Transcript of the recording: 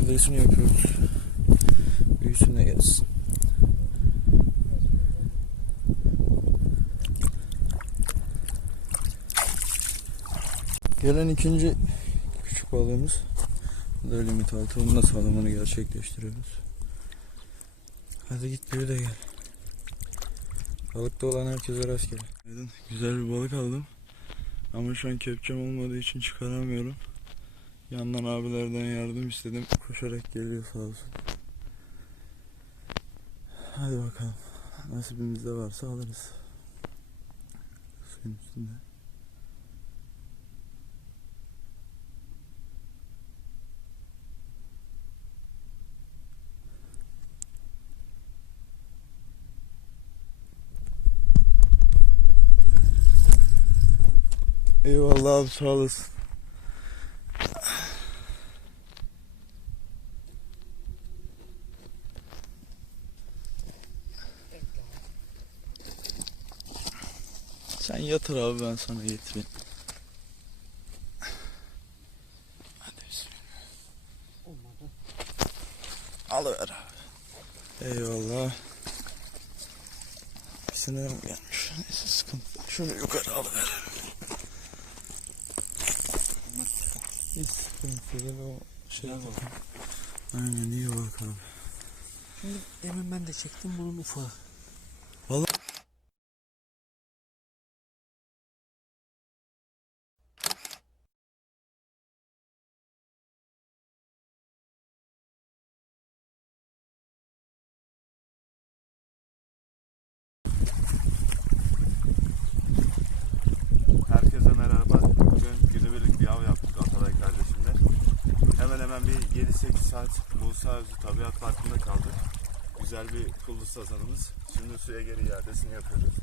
iadesini yapıyoruz. Büyüsün de gelsin. Gelen ikinci küçük balığımız. Da limit altı. Onun da salımını gerçekleştiriyoruz. Hadi git büyü de gel. Balıkta olan herkese rastgele. Güzel bir balık aldım. Ama şu an kepçem olmadığı için çıkaramıyorum. Yandan abilerden yardım istedim. Koşarak geliyor sağ olsun. Hadi bakalım. Nasibimizde varsa alırız. Suyun üstünde. Eyvallah abi sağ olasın. Sen yatır abi ben sana getireyim. Hadi bismillah. Olmadı. Alıver abi. Eyvallah. Mı gelmiş? Neyse sıkıntı. Şunu yukarı alıver. Hiç sıkıntı değil o şey. Aynen iyi bak abi. Şimdi demin ben de çektim bunun ufağı. Hemen bir 7-8 saat Musa Özü Tabiat Parkı'nda kaldık. Güzel bir kullu sazanımız. Şimdi suya geri iadesini yapıyoruz.